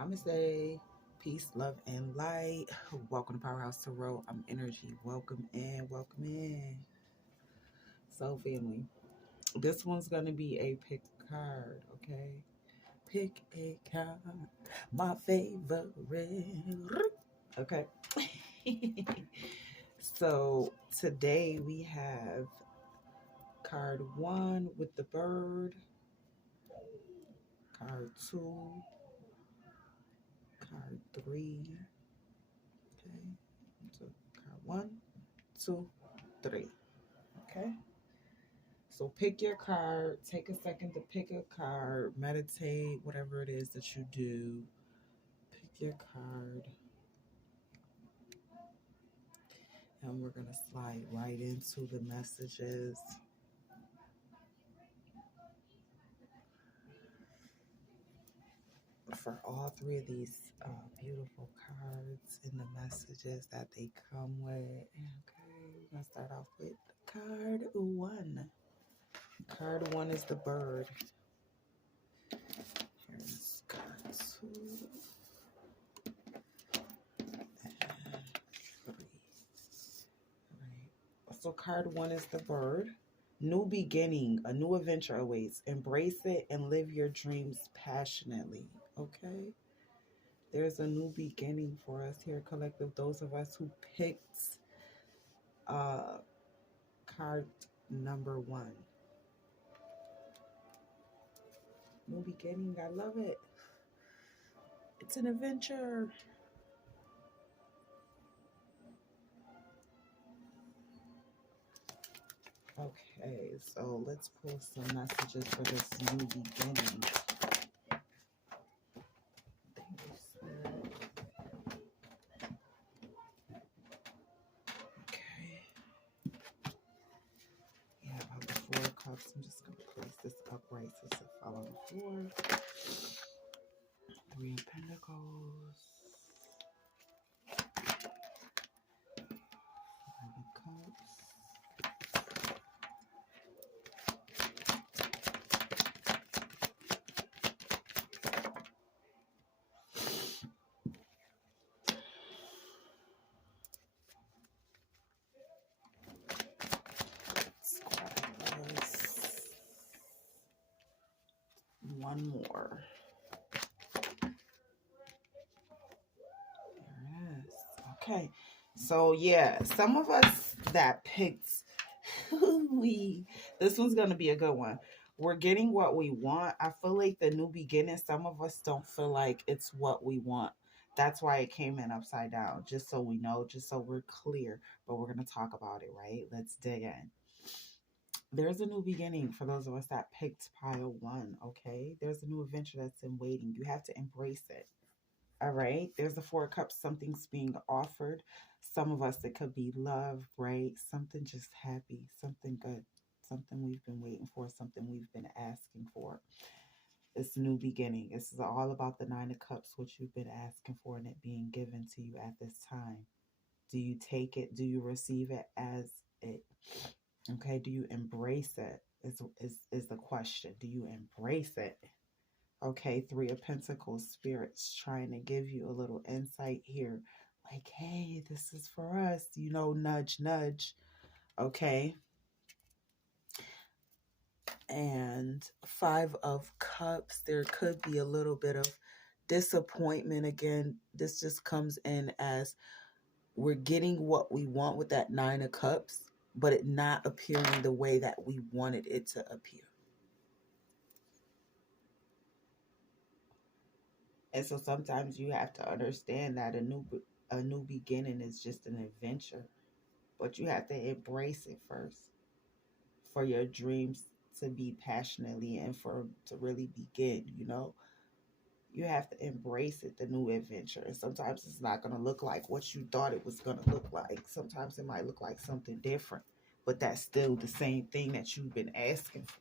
Namaste. Peace, love, and light. Welcome to Powerhouse Tarot. I'm InnerG. Welcome in. Welcome in. So, family, this one's going to be a pick card, okay? Pick a card. My favorite. Okay. So, today we have card 1 with the bird, card 2, card 3. Okay. So, card 1, 2, 3. Okay. So pick your card. Take a second to pick a card. Meditate, whatever it is that you do. Pick your card. And we're going to slide right into the messages. For all three of these beautiful cards and the messages that they come with. Okay, we're going to start off with card 1. Card 1 is the bird. Here's card 2. So card 1 is the bird. New beginning, a new adventure awaits. Embrace it and live your dreams passionately. Okay? There's a new beginning for us here, collective. Those of us who picked card number 1. New beginning. I love it. It's an adventure. Okay, so let's pull some messages for this new beginning. Thank you, Spirit. Okay. Yeah, about the 4 of Cups. I'm just going to place this upright so it fall on the floor. 3 of Pentacles. 5 of Cups. One more. There it is. Okay. So yeah, some of us that picked this one's gonna be a good one. We're getting what we want. I feel like the new beginning, some of us don't feel like it's what we want. That's why it came in upside down, just so we know, just so we're clear. But we're gonna talk about it, right? Let's dig in. There's a new beginning for those of us that picked pile 1, okay? There's a new adventure that's in waiting. You have to embrace it. All right. There's the 4 of Cups. Something's being offered. Some of us, it could be love, right? Something just happy, something good, something we've been waiting for, something we've been asking for. It's new beginning. This is all about the 9 of Cups, what you've been asking for and it being given to you at this time. Do you take it? Do you receive it as it? Okay. Do you embrace it? Is the question. Do you embrace it? Okay, 3 of Pentacles, Spirit's trying to give you a little insight here. Like, hey, this is for us. You know, nudge, nudge. Okay. And 5 of Cups, there could be a little bit of disappointment. Again, this just comes in as we're getting what we want with that 9 of Cups, but it not appearing the way that we wanted it to appear. And so sometimes you have to understand that a new beginning is just an adventure, but you have to embrace it first for your dreams to be passionately and for to really begin, you know. You have to embrace it, the new adventure. And sometimes it's not going to look like what you thought it was going to look like. Sometimes it might look like something different, but that's still the same thing that you've been asking for.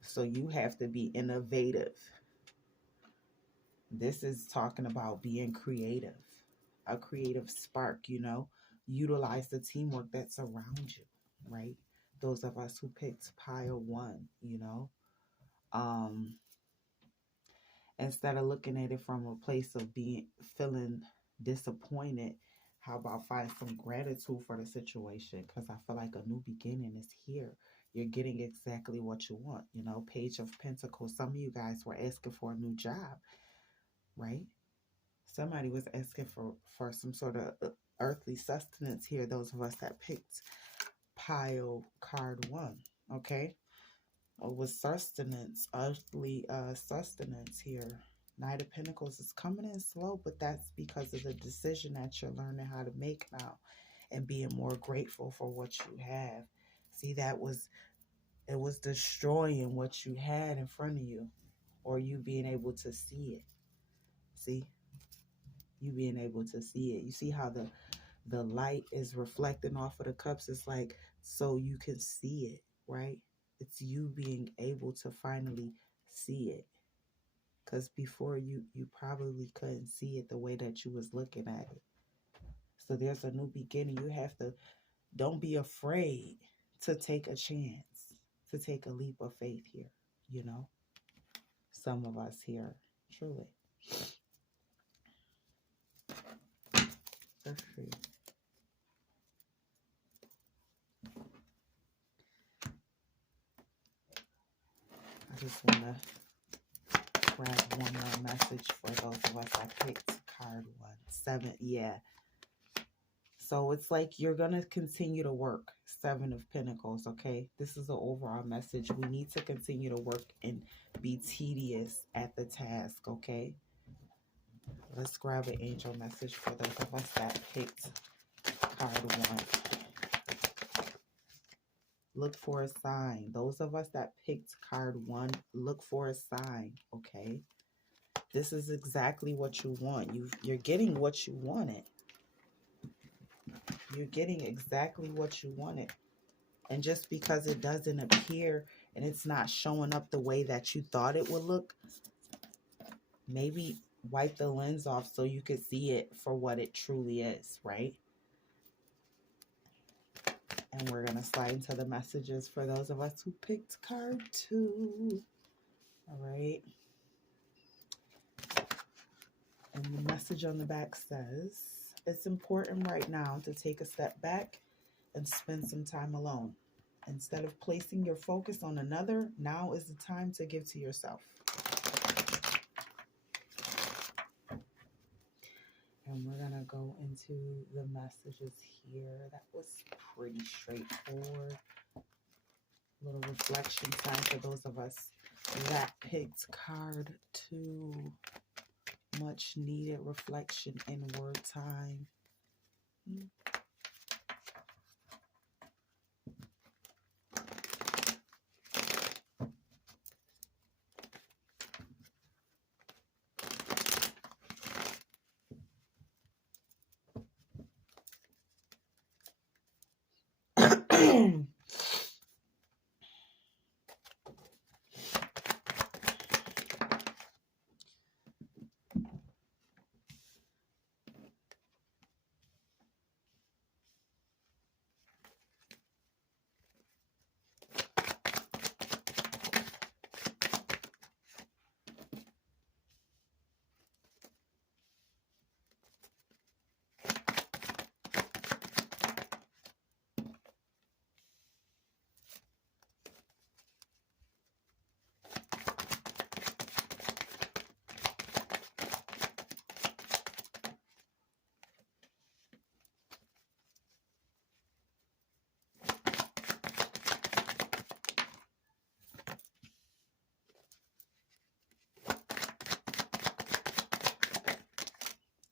So you have to be innovative. This is talking about being creative, a creative spark, you know. Utilize the teamwork that's around you, right? Those of us who picked pile 1, you know. Instead of looking at it from a place of feeling disappointed, how about find some gratitude for the situation? Because I feel like a new beginning is here. You're getting exactly what you want. You know, Page of Pentacles. Some of you guys were asking for a new job, right? Somebody was asking for some sort of earthly sustenance here. Those of us that picked pile card 1, okay? With sustenance, earthly sustenance here. Knight of Pentacles is coming in slow, but that's because of the decision that you're learning how to make now and being more grateful for what you have. See, it was destroying what you had in front of you, or you being able to see it. See, you being able to see it. You see how the light is reflecting off of the cups. It's like, so you can see it, right? It's you being able to finally see it. Because before you probably couldn't see it the way that you was looking at it. So there's a new beginning. You have to, don't be afraid to take a chance, to take a leap of faith here, you know? Some of us here, truly. That's true. I just want to grab one more message for those of us that picked card 1. 7, yeah. So it's like you're going to continue to work. 7 of Pentacles, okay? This is the overall message. We need to continue to work and be tedious at the task, okay? Let's grab an angel message for those of us that picked card 1. Look for a sign. Those of us that picked card 1, look for a sign, okay? This is exactly what you want. You're getting what you wanted. You're getting exactly what you wanted. And just because it doesn't appear and it's not showing up the way that you thought it would look, maybe wipe the lens off so you could see it for what it truly is, right? And we're going to slide into the messages for those of us who picked card 2. All right. And the message on the back says, it's important right now to take a step back and spend some time alone. Instead of placing your focus on another, now is the time to give to yourself. And we're going to go into the messages here. That was pretty straightforward. A little reflection time for those of us that picked card 2. Much needed reflection in word time.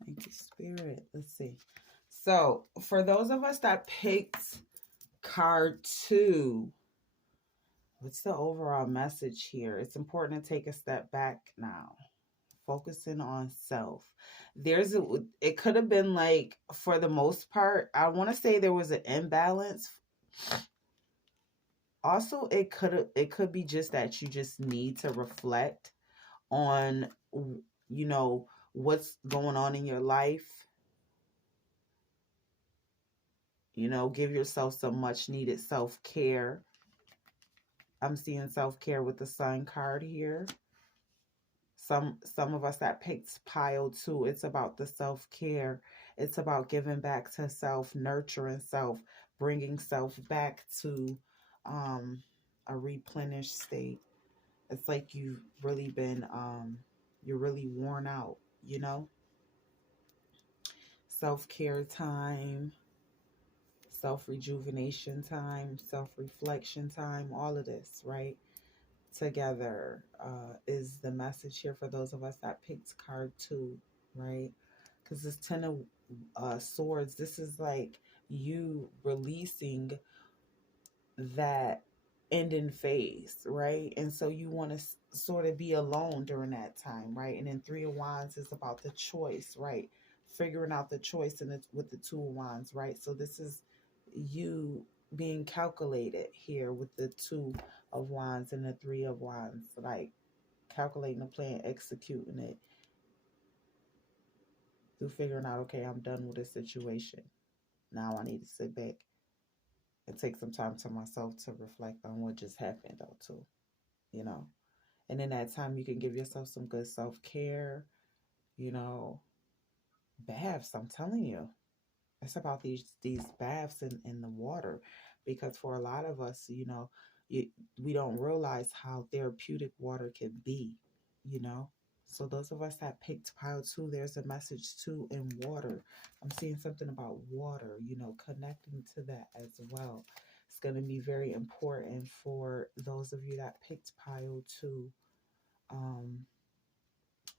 Thank you, Spirit. Let's see. So, for those of us that picked card 2, what's the overall message here? It's important to take a step back now. Focusing on self. It could have been like, for the most part, I want to say there was an imbalance. Also, it could be just that you just need to reflect on, you know, what's going on in your life. You know, give yourself some much needed self-care. I'm seeing self-care with the Sun card here. Some of us that picked pile two, it's about the self-care. It's about giving back to self, nurturing self, bringing self back to um a replenished state. It's like you've really been you're really worn out, you know? Self-care time, self-rejuvenation time, self-reflection time, all of this, right? Together is the message here for those of us that picked card two, right? Because this Ten of Swords, this is like you releasing that ending phase, right? And so you want to sort of be alone during that time, right? And then Three of Wands is about the choice, right? Figuring out the choice, and it's with the Two of Wands, right? So this is you being calculated here with the Two of Wands and the Three of Wands, like calculating the plan, executing it through figuring out, okay, I'm done with this situation. Now I need to sit back and take some time to myself to reflect on what just happened, though, too, you know. And in that time, you can give yourself some good self-care, you know, baths. I'm telling you, it's about these baths in the water, because for a lot of us, you know, you, we don't realize how therapeutic water can be, you know. So those of us that picked pile two, there's a message too in water. I'm seeing something about water, you know, connecting to that as well. It's going to be very important for those of you that picked pile two. Um,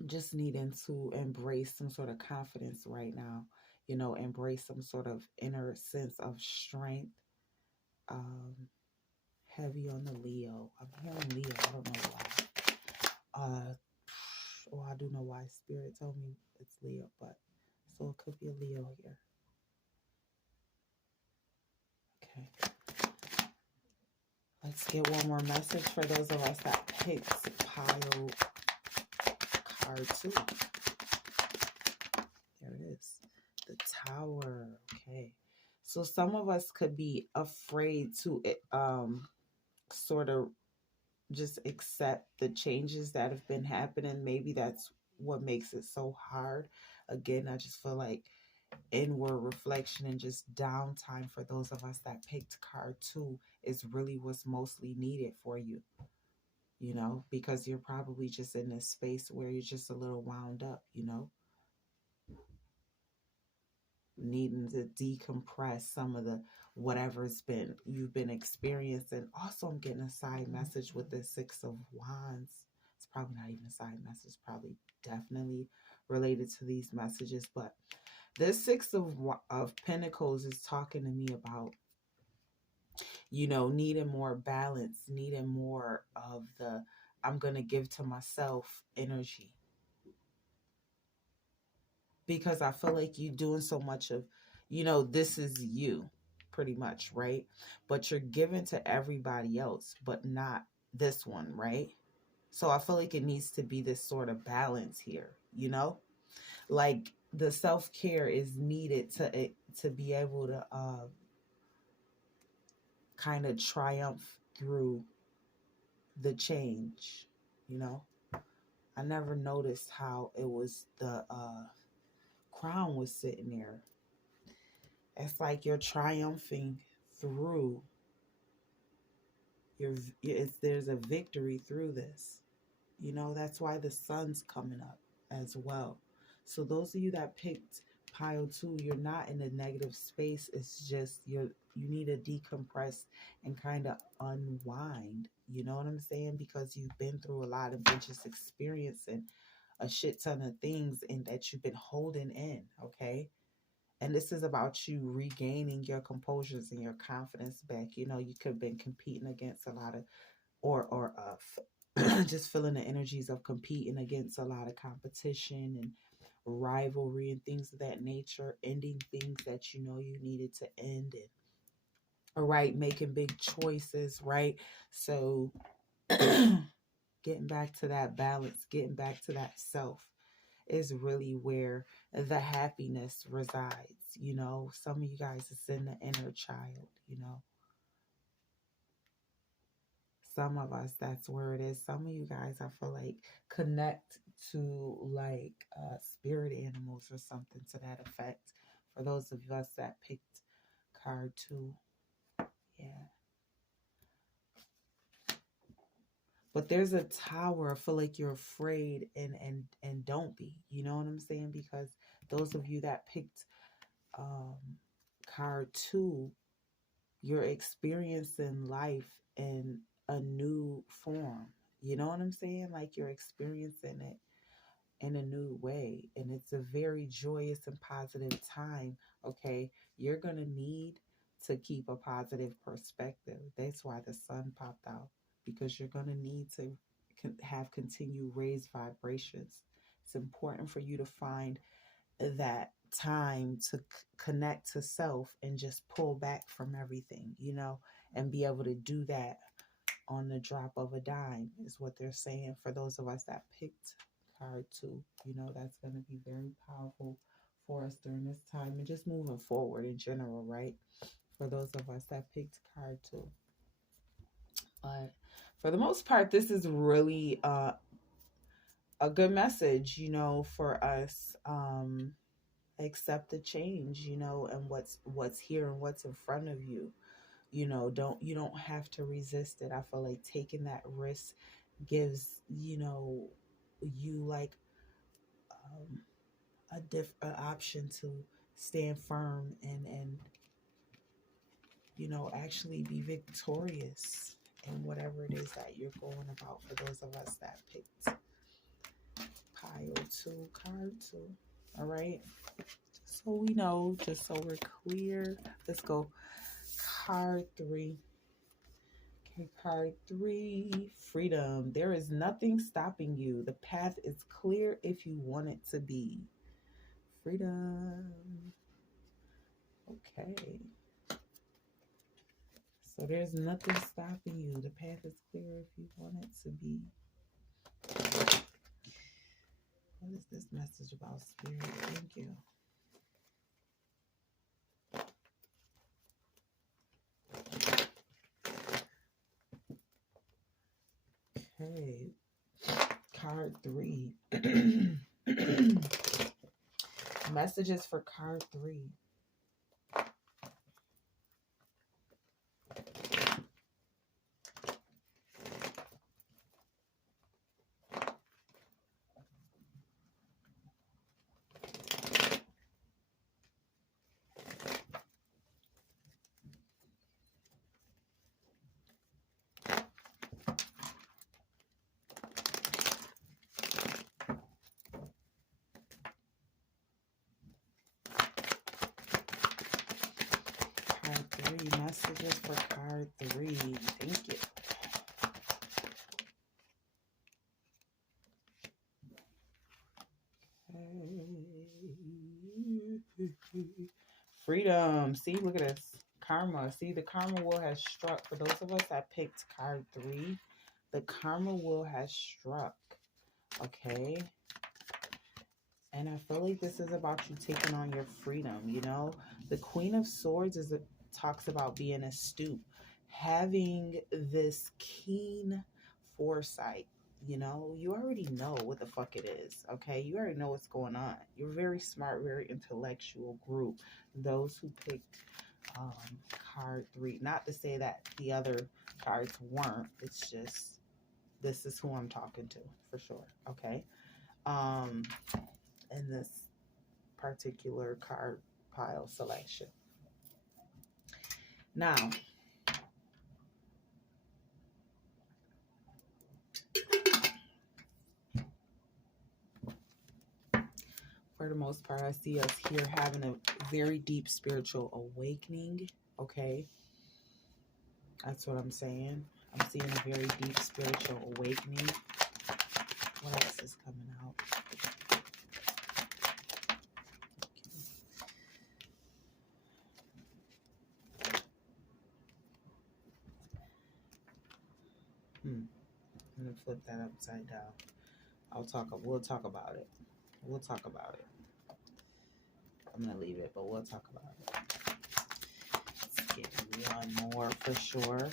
just needing to embrace some sort of confidence right now, you know, embrace some sort of inner sense of strength. Um, Heavy on the Leo. I'm hearing Leo. I don't know why. Well, I do know why. Spirit told me it's Leo, but so it could be a Leo here. Okay. Let's get one more message for those of us that picked pile card two. There it is. The Tower. Okay. So some of us could be afraid to sort of just accept the changes that have been happening. Maybe that's what makes it so hard. Again, I just feel like inward reflection and just downtime for those of us that picked card two is really what's mostly needed for you, you know, because you're probably just in this space where you're just a little wound up, you know, needing to decompress some of the whatever's been you've been experiencing. Also, I'm getting a side message with the Six of Wands. It's probably not even a side message, probably definitely related to these messages, but this of Pentacles is talking to me about, you know, needing more balance, needing more of the I'm going to give to myself energy, because I feel like you're doing so much of, you know, this is you pretty much, right? But you're giving to everybody else, but not this one, right? So I feel like it needs to be this sort of balance here, you know? Like the self-care is needed to be able to kind of triumph through the change, you know? I never noticed how it was the crown was sitting there. It's like you're triumphing through there's a victory through this. You know, that's why the sun's coming up as well. So those of you that picked pile two, you're not in a negative space. It's just you need to decompress and kind of unwind. You know what I'm saying? Because you've been through a lot of been just experiencing a shit ton of things and that you've been holding in, okay? And this is about you regaining your composures and your confidence back. You know, you could have been competing against a lot of, just feeling the energies of competing against a lot of competition and rivalry and things of that nature, ending things that you know you needed to end, and all right, making big choices, right? So getting back to that balance, getting back to that self is really where the happiness resides. You know, some of you guys, it's in the inner child, you know. Some of us, that's where it is. Some of you guys, I feel like, connect to like spirit animals or something to that effect. For those of us that picked card 2, yeah. But there's a tower. I feel like you're afraid, and don't be. You know what I'm saying? Because those of you that picked um, card 2, you're experiencing life in a new form. You know what I'm saying? Like you're experiencing it in a new way. And it's a very joyous and positive time. Okay. You're going to need to keep a positive perspective. That's why the sun popped out, because you're going to need to have continued raised vibrations. It's important for you to find that time to connect to self and just pull back from everything, and be able to do that on the drop of a dime is what they're saying. For those of us that picked card 2, that's going to be very powerful for us during this time and just moving forward in general, right? For those of us that picked card 2. But for the most part, this is really a good message, for us. Accept the change, and what's here and what's in front of you. You don't have to resist it. I feel like taking that risk gives, you like an option to stand firm and actually be victorious in whatever it is that you're going about. For those of us that picked pile 2, card 2. All right. Just so we know, just so we're clear, let's go card 3. Okay, card 3, freedom. There is nothing stopping you. The path is clear if you want it to be. Freedom. Okay. So there's nothing stopping you. The path is clear if you want it to be. What is this message about, Spirit? Thank you. Okay. Card 3. Messages for card 3. Card 3. Messages for card 3. Thank you. Freedom. See, look at this. Karma. See, the karma wheel has struck. For those of us that picked card 3, the karma wheel has struck. Okay. And I feel like this is about you taking on your freedom, The Queen of Swords talks about being astute, having this keen foresight. You already know what the fuck it is, okay? You already know what's going on. You're a very smart, very intellectual group. Those who picked card 3, not to say that the other cards weren't. It's just, this is who I'm talking to, for sure, okay? In this particular card pile selection. Now, for the most part, I see us here having a very deep spiritual awakening, okay? That's what I'm saying. I'm seeing a very deep spiritual awakening. What else is coming out? I'm gonna flip that upside down. We'll talk about it. We'll talk about it. I'm gonna leave it, but we'll talk about it. Let's get one more for sure.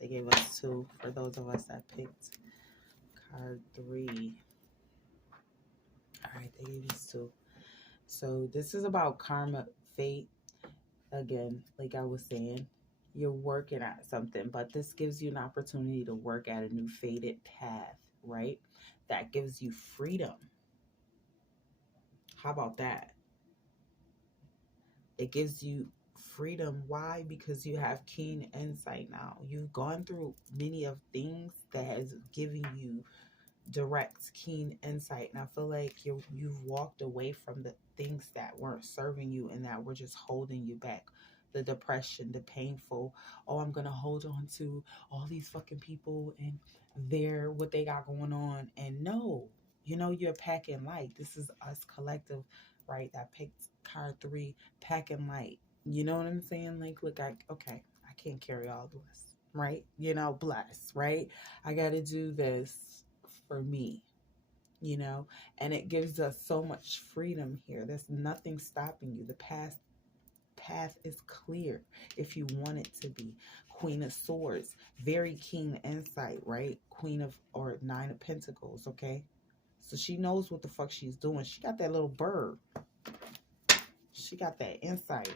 They gave us 2 for those of us that picked Card 3. All right, they gave us 2. So this is about karma, fate. Again, like I was saying, you're working at something, but this gives you an opportunity to work at a new fated path, right? That gives you freedom. How about that? It gives you freedom. Why? Because you have keen insight now. You've gone through many of things that has given you direct, keen insight. And I feel like you've walked away from the things that weren't serving you and that were just holding you back. The depression, the painful, oh, I'm gonna hold on to all these fucking people and their what they got going on. And no, you're packing light. This is us collective, right? That picked card 3, packing light. You know what I'm saying? Like, look, I can't carry all this, right? Bless, right? I gotta do this for me, and it gives us so much freedom here. There's nothing stopping you. The path is clear if you want it to be. Queen of Swords, very keen insight, right? Queen of, or 9 of Pentacles, okay? So she knows what the fuck she's doing. She got that little bird. She got that insight.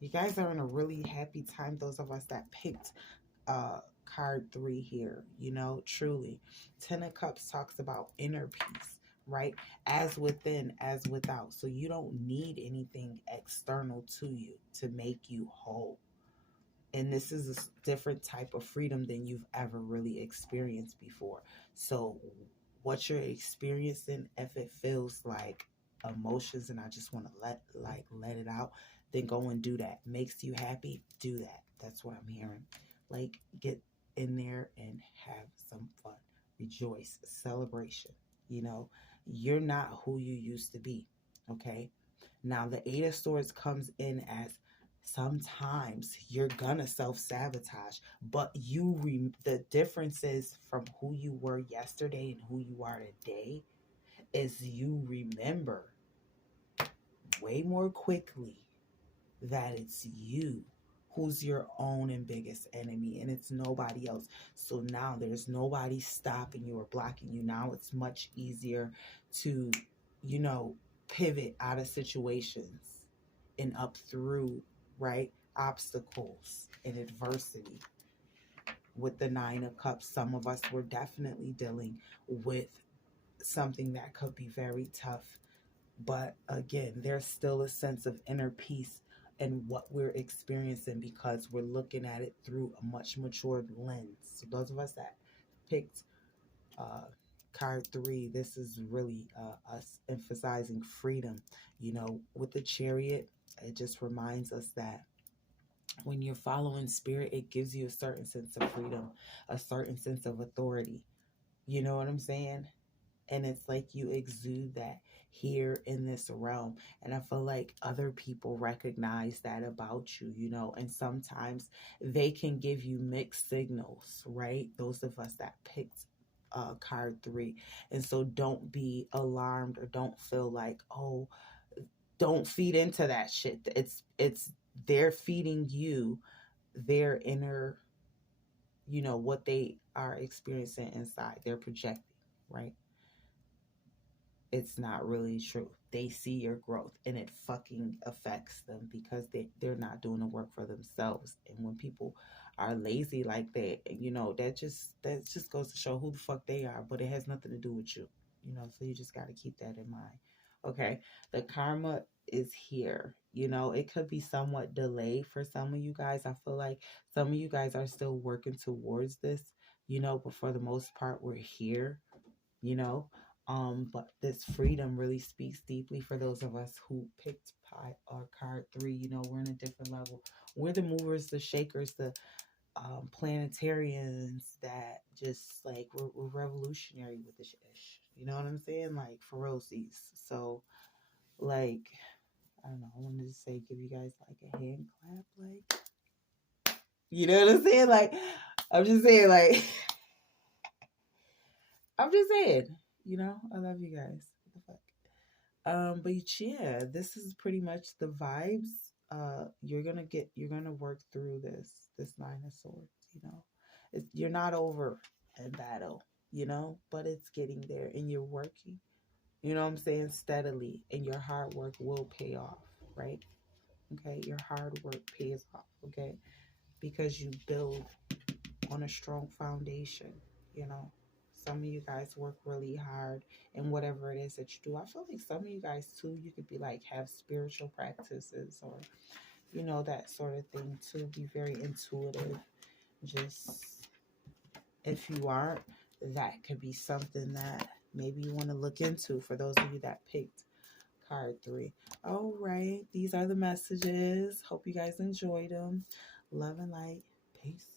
You guys are in a really happy time, those of us that picked card 3 here, truly. 10 of Cups talks about inner peace, right? As within, as without. So you don't need anything external to you to make you whole. And this is a different type of freedom than you've ever really experienced before. So what you're experiencing, if it feels like emotions and I just want to let it out, then go and do that. Makes you happy, do that. That's what I'm hearing. Like, get in there and have some fun. Rejoice, celebration. You're not who you used to be. Okay. Now the 8 of Swords comes in as sometimes you're gonna self-sabotage, but the difference is from who you were yesterday and who you are today is you remember way more quickly that it's you who's your own and biggest enemy, and it's nobody else. So now there's nobody stopping you or blocking you. Now it's much easier to pivot out of situations and up through, right, obstacles and adversity. With the 9 of Cups, some of us were definitely dealing with something that could be very tough, but again, there's still a sense of inner peace in what we're experiencing because we're looking at it through a much matured lens. So those of us that picked card 3, this is really us emphasizing freedom. With the Chariot, it just reminds us that when you're following spirit, it gives you a certain sense of freedom, a certain sense of authority. You know what I'm saying? And it's like you exude that here in this realm. And I feel like other people recognize that about you, and sometimes they can give you mixed signals, right? Those of us that picked card 3. And so don't be alarmed or don't feel like, oh, don't feed into that shit. It's they're feeding you their inner, what they are experiencing inside. They're projecting, right? It's not really true. They see your growth and it fucking affects them because they're not doing the work for themselves. And when people are lazy like that, that just goes to show who the fuck they are, but it has nothing to do with you. So you just got to keep that in mind. Okay. The karma is here. It could be somewhat delayed for some of you guys. I feel like some of you guys are still working towards this, but for the most part, we're here, you know. But this freedom really speaks deeply for those of us who picked pie or card 3. We're in a different level. We're the movers, the shakers, the planetarians that just like we're revolutionary with this ish. You know what I'm saying? Like ferocious. So like I don't know, I wanted to say give you guys like a hand clap, like you know what I'm saying? Like I'm just saying like I'm just saying, I love you guys. What the fuck? But yeah, this is pretty much the vibes. You're gonna work through this 9 of Swords, you're not over in battle. you know, but it's getting there and you're working, you know what I'm saying, steadily, and your hard work will pay off, right? Okay, your hard work pays off, okay, because you build on a strong foundation, you know. Some of you guys work really hard in whatever it is that you do. I feel like some of you guys too, you could be like have spiritual practices or, you know, that sort of thing too. Be very intuitive. Just if you aren't, that could be something that maybe you want to look into for those of you that picked card 3. All right, these are the messages. Hope you guys enjoyed them. Love and light. Peace.